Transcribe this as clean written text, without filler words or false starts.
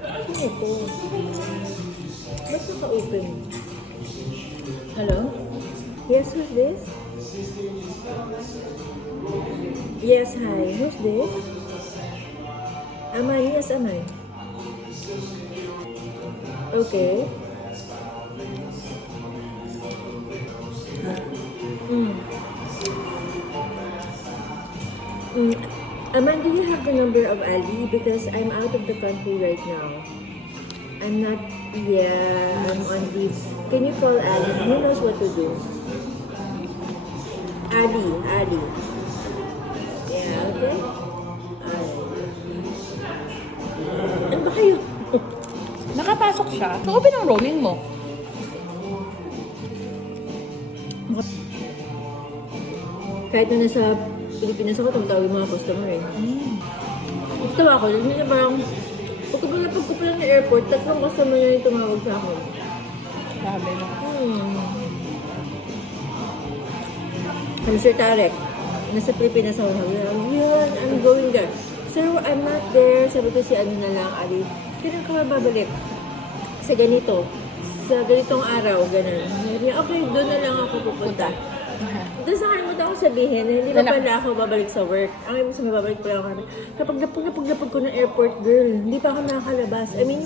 Ano ito? Ba't naka-open? Hello? Yes, who's this? Yes, hi. Who's this? Am I? Yes, am I? Okay. Mm. Mm. Aman, do you have the number of Ali? Because I'm out of the country right now. I'm not, yeah, I'm on leave. Can you call Ali? He knows what to do. Ali. Yeah, okay? Ano ba kayo? Nakapasok siya. So, open ang roaming mo. Kahit na nasa Pilipinas ako, tumatawag yung mga customer eh. Tawa ako, hindi na parang, pagkapag ko pa lang ng airport, tatlong customer na yung tumawag sa akin. Grabe na. I'm Sir Tarek. Nasa Pilipinas ako. Yun, I'm going there. Sir, I'm not there. Sabi ko si ano na lang, Ali. Kailan ka mababalik? Sa ganito. Sa ganitong araw, ganun. Sabi niya, okay, doon na lang ako pupunta. Doon sa kalimutan ko sabihin, na hindi pa pala ako babalik sa work. Ang ibig sabihin, babalik pala ako. Kapag napag ko ng airport, girl, hindi pa ako nakakalabas. I mean,